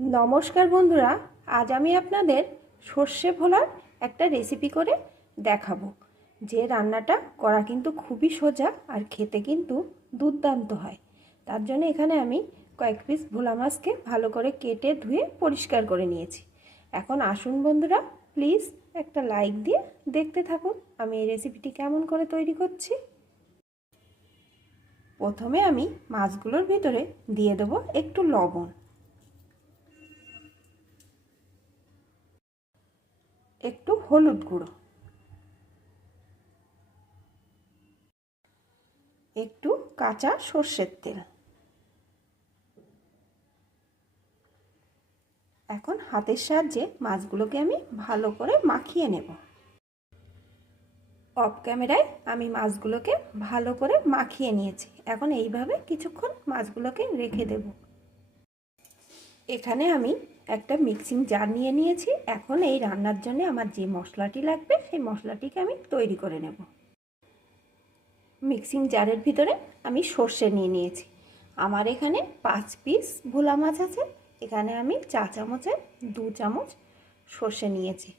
নমস্কার বন্ধুরা, আজ আমি আপনাদের সর্ষে ভোলার একটা রেসিপি করে দেখাবো। যে রান্নাটা করা কিন্তু খুবই সোজা আর খেতে কিন্তু দুর্দান্ত হয়। তার জন্য এখানে আমি কয়েক পিস ভোলা মাছকে ভালো করে কেটে ধুয়ে পরিষ্কার করে নিয়েছি। এখন আসুন বন্ধুরা প্লিজ একটা লাইক দিয়ে দেখতে থাকুন আমি এই রেসিপিটি কেমন করে তৈরি করছি। প্রথমে আমি মাছগুলোর ভিতরে দিয়ে দেবো একটু লবণ। একটু হলুদ গুঁড়ো। একটু কাঁচা সর্ষের তেল। এখন হাতের সাহায্যে মাছগুলোকে আমি ভালো করে মাখিয়ে নেব। অফ ক্যামেরায় আমি মাছগুলোকে ভালো করে মাখিয়ে নিয়েছি। এখন এইভাবে কিছুক্ষণ মাছগুলোকে রেখে দেব। এখানে আমি একটা মিক্সিং জার নিয়ে নিয়েছি। এখন এই রান্নার জন্য আমার যে মশলাটি লাগবে, সেই মশলাটিকে আমি তৈরি করে নেব। মিক্সিং জারের ভিতরে আমি সর্ষে নিয়ে নিয়েছি। আমার এখানে পাঁচ পিস ভোলা মাছ আছে। এখানে আমি চা চামচে দু চামচ সর্ষে নিয়েছি।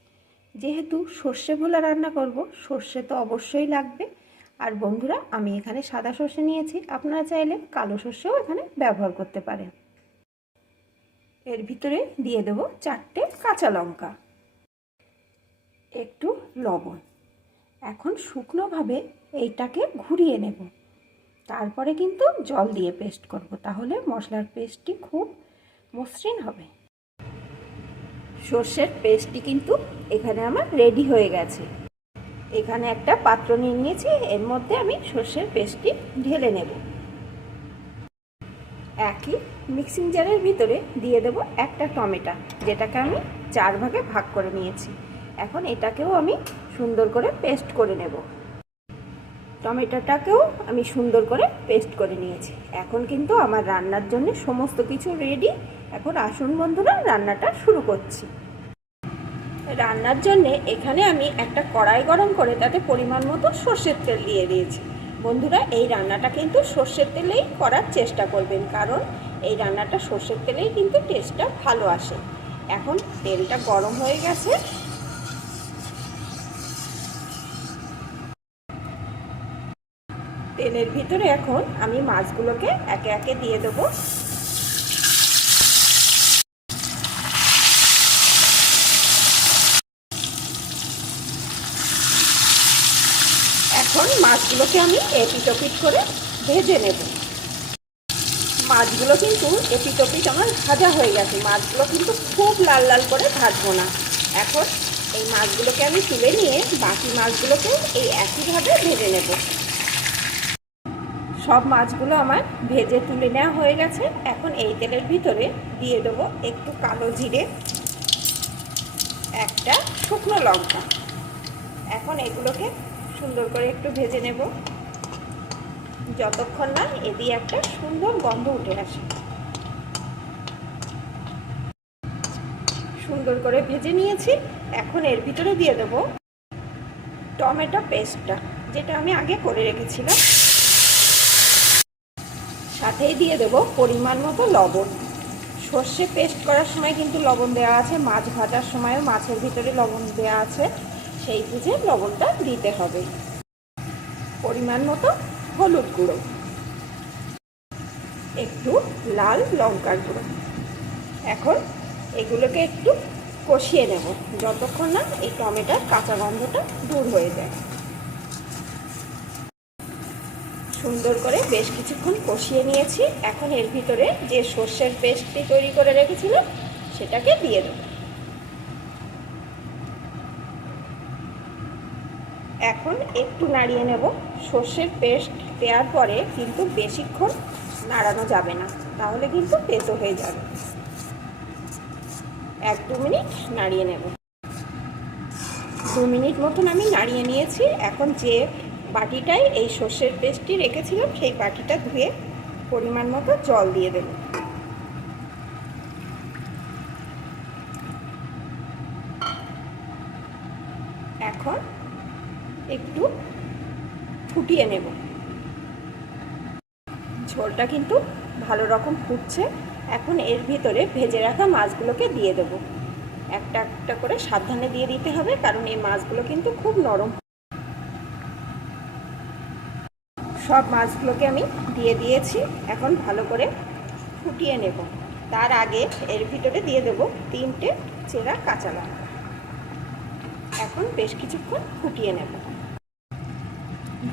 যেহেতু সর্ষে ভোলা রান্না করব, সর্ষে তো অবশ্যই লাগবে। আর বন্ধুরা, আমি এখানে সাদা সর্ষে নিয়েছি। আপনারা চাইলে কালো সর্ষেও এখানে ব্যবহার করতে পারেন। এর ভিতরে দিয়ে দেব চারটে কাঁচা লঙ্কা। একটু লবণ। এখন শুকনোভাবে এইটাকে ঘুরিয়ে নেব। তারপরে কিন্তু জল দিয়ে পেস্ট করব, তাহলে মশলার পেস্টটি খুব মসৃণ হবে। সর্ষের পেস্টটি কিন্তু এখানে আমার রেডি হয়ে গেছে। এখানে একটা পাত্র নিয়ে নিয়েছি, এর মধ্যে আমি সর্ষের পেস্টটি ঢেলে নেব। একই মিক্সিং জারের ভিতরে দিয়ে দেব একটা টমেটো, যেটাকে আমি চার ভাগে ভাগ করে নিয়েছি। এখন এটাকেও আমি সুন্দর করে পেস্ট করে নেব। টমেটোটাকেও আমি সুন্দর করে পেস্ট করে নিয়েছি। এখন কিন্তু আমার রান্নার জন্য সমস্ত কিছু রেডি এখন আসুন বন্ধুরা, রান্নাটা শুরু করছি। রান্নার জন্যে এখানে আমি একটা কড়াই গরম করে তাতে পরিমাণ মতো সর্ষের তেল দিয়ে দিয়েছি। বন্ধুরা, এই রান্নাটা কিন্তু সর্ষের তেলেই করার চেষ্টা করবেন, কারণ এই রান্নাটা সর্ষের তেলেই কিন্তু টেস্টটা ভালো আসে। এখন তেলটা গরম হয়ে গেছে। তেলের ভিতরে এখন আমি মাছগুলোকে একে একে দিয়ে দেবো এখন মাছগুলোকে আমি এপিটোপিট করে ভেজে নেব। মাছগুলো কিন্তু এপিটোপিট আমার ভাজা হয়ে গেছে। মাছগুলো কিন্তু খুব লাল লাল করে ভাজবো না। এখন এই মাছগুলোকে আমি তুলে নিয়ে বাকি মাছগুলোকে এই একইভাবে ভেজে নেব। সব মাছগুলো আমার ভেজে তুলে নেওয়া হয়ে গেছে। এখন এই তেলের ভিতরে দিয়ে দেবো একটু কালো জিরে, একটা শুকনো লঙ্কা। এখন এগুলোকে সুন্দর করে একটু ভেজে নেব। যতক্ষণ না এদিকে একটা সুন্দর গন্ধ উঠে আসে। সুন্দর করে ভেজে নিয়েছি। এখন এর ভিতরে দিয়ে দেব টমেটো পেস্টটা, যেটা আমি আগে করে রেখেছিলাম। সাথেই দিয়ে দেব পরিমাণ মতো লবণ। সর্ষে পেস্ট করার সময় কিন্তু লবণ দেওয়া আছে, মাছ ভাজার সময়ও মাছের ভিতরে লবণ দেওয়া আছে। সেই বুঝে লবণটা দিতে হবে। পরিমাণ মতো হলুদ গুঁড়ো। একটু লাল লঙ্কার গুঁড়ো। এখন এগুলোকে একটু কষিয়ে নেব, যতক্ষণ না এই টমেটোর কাঁচা গন্ধটা দূর হয়ে যায়। সুন্দর করে বেশ কিছুক্ষণ কষিয়ে নিয়েছি। এখন এর ভিতরে যে সর্ষের পেস্টটি তৈরি করে রেখেছিলাম, সেটাকে দিয়ে দেবো। এখন একটু নাড়িয়ে নেব। সর্ষের পেস্ট দেওয়ার পরে কিন্তু বেশিক্ষণ নাড়ানো যাবে না। তাহলে কিন্তু তেতো হয়ে যাবে। এক দু মিনিট নাড়িয়ে নেব। দু মিনিট মতন আমি নাড়িয়ে নিয়েছি। এখন যে বাটিটায় এই সর্ষের পেস্টটি রেখেছিলাম, সেই বাটিটা ধুয়ে পরিমাণ মতো জল দিয়ে দেব এখন একটু ফুটিয়ে নেব। ঝোলটা কিন্তু ভালো রকম ফুটছে। এখন এর ভিতরে ভেজে রাখা মাছগুলোকে দিয়ে দেবো। একটা একটা করে সাবধানে দিয়ে দিতে হবে, কারণ এই মাছগুলো কিন্তু খুব নরম। সব মাছগুলোকে আমি দিয়ে দিয়েছি। এখন ভালো করে ফুটিয়ে নেব। তার আগে এর ভিতরে দিয়ে দেব তিনটে চেরা কাঁচা লঙ্কা। এখন বেশ কিছুক্ষণ ফুটিয়ে নেব।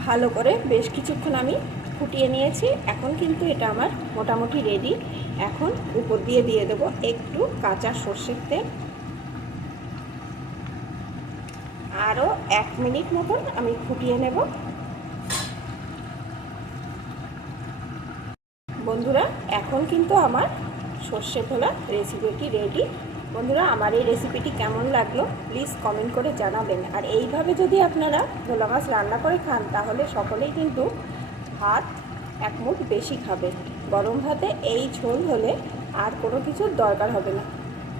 ভালো করে বেশ কিছুক্ষণ আমি ফুটিয়ে নিয়েছি। এখন কিন্তু এটা আমার মোটামুটি রেডি এখন উপর দিয়ে দিয়ে দেবো একটু কাঁচা সর্ষের তেল। আরও এক মিনিট মতন আমি ফুটিয়ে নেব। বন্ধুরা, এখন কিন্তু আমার সর্ষে খোলা রেসিপিটি রেডি বন্ধুরা, আমার এই রেসিপিটি কেমন লাগল? প্লিজ কমেন্ট করে জানাবেন। আর এইভাবে যদি আপনারা ভোলা মাছ রান্না করে খান, তাহলে সকলেই কিন্তু ভাত এক মুঠ বেশি খাবে। গরম ভাতে এই ঝোল হলে আর কোনো কিছুর দরকার হবে না।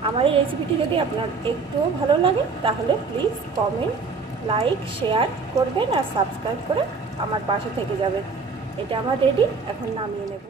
আমার এই রেসিপিটি যদি আপনার একটুও ভালো লাগে, তাহলে প্লিজ কমেন্ট লাইক শেয়ার করবেন আর সাবস্ক্রাইব করে আমার পাশে থেকে যাবেন। এটা আমার রেডি এখন নামিয়ে নেব।